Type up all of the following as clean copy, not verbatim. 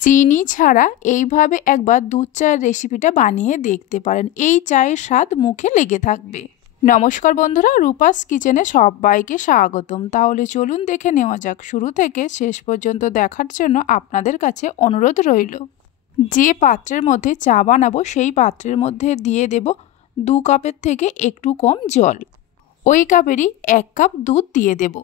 চিনি ছাড়া এইভাবে একবার দুধ চায়ের রেসিপিটা বানিয়ে দেখতে পারেন। এই চায়ের স্বাদ মুখে লেগে থাকবে। নমস্কার বন্ধুরা, রূপাস কিচেনে সবাইকে স্বাগতম। তাহলে চলুন দেখে নেওয়া যাক। শুরু থেকে শেষ পর্যন্ত দেখার জন্য আপনাদের কাছে অনুরোধ রইল। যে পাত্রের মধ্যে চা বানাবো সেই পাত্রের মধ্যে দিয়ে দেব 2 কাপের থেকে একটু কম জল। ওই কাপেরই 1 কাপ দুধ দিয়ে দেব।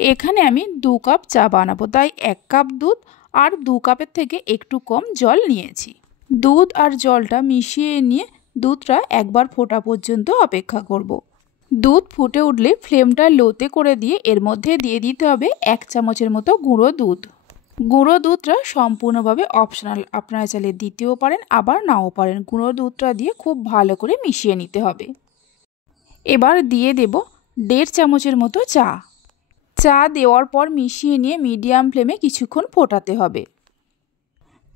এখানে আমি 2 কাপ চা বানাবো, তাই 1 কাপ দুধ আর 2 কাপের থেকে একটু কম জল নিয়েছি। দুধ আর জলটা মিশিয়ে নিয়ে দুধটা একবার ফোটা পর্যন্ত অপেক্ষা করব। দুধ ফুটে উঠলে ফ্লেমটা লোতে করে দিয়ে এর মধ্যে দিয়ে দিতে হবে 1 চামচের মতো গুঁড়ো দুধ। গুঁড়ো দুধটা সম্পূর্ণভাবে অপশনাল, আপনারা চাইলে দিতেও পারেন আবার নাও পারেন। গুঁড়ো দুধটা দিয়ে খুব ভালো করে মিশিয়ে নিতে হবে। এবার দিয়ে দেব 1.5 চামচের মতো চা। চা দেওয়ার পর মিশিয়ে নিয়ে মিডিয়াম ফ্লেমে কিছুক্ষণ ফোটাতে হবে।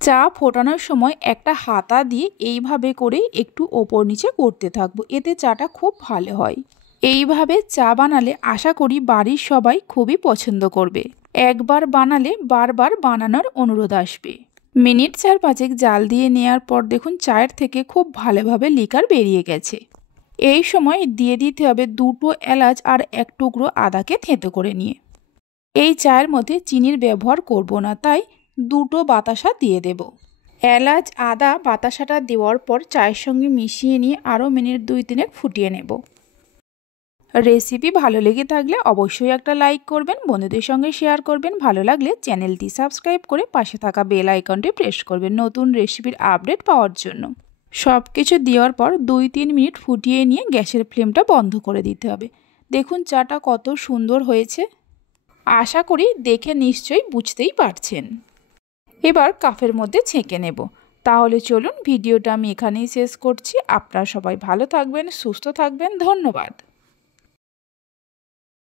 চা ফোটানোর সময় একটা হাতা দিয়ে এইভাবে করে একটু ওপর নিচে করতে থাকবো, এতে চাটা খুব ভালো হয়। এইভাবে চা বানালে আশা করি বাড়ির সবাই খুবই পছন্দ করবে। একবার বানালে বারবার বানানোর অনুরোধ আসবে। মিনিট 4-5 জাল দিয়ে নেওয়ার পর দেখুন চায়ের থেকে খুব ভালোভাবে লিকার বেরিয়ে গেছে। এই সময় দিয়ে দিতে হবে 2টো এলাচ আর 1 টুকরো আদাকে থেঁতো করে নিয়ে। এই চায়ের মধ্যে চিনির ব্যবহার করব না, তাই 2টো বাতাসা দিয়ে দেব। এলাচ আদা বাতাসাটা দেওয়ার পর চায়ের সঙ্গে মিশিয়ে নিয়ে আরও মিনিট 2-3 ফুটিয়ে নেব। রেসিপি ভালো লেগে থাকলে অবশ্যই একটা লাইক করবেন, বন্ধুদের সঙ্গে শেয়ার করবেন। ভালো লাগলে চ্যানেলটি সাবস্ক্রাইব করে পাশে থাকা বেল আইকনটি প্রেস করবেন নতুন রেসিপির আপডেট পাওয়ার জন্য। সব কিছু দেওয়ার পর 2-3 মিনিট ফুটিয়ে নিয়ে গ্যাসের ফ্লেমটা বন্ধ করে দিতে হবে। দেখুন চাটা কত সুন্দর হয়েছে। আশা করি দেখে নিশ্চয়ই বুঝতেই পারছেন। এবার কাপের মধ্যে ছেঁকে নেব। তাহলে চলুন ভিডিওটা আমি এখানেই শেষ করছি। আপনারা সবাই ভালো থাকবেন, সুস্থ থাকবেন। ধন্যবাদ।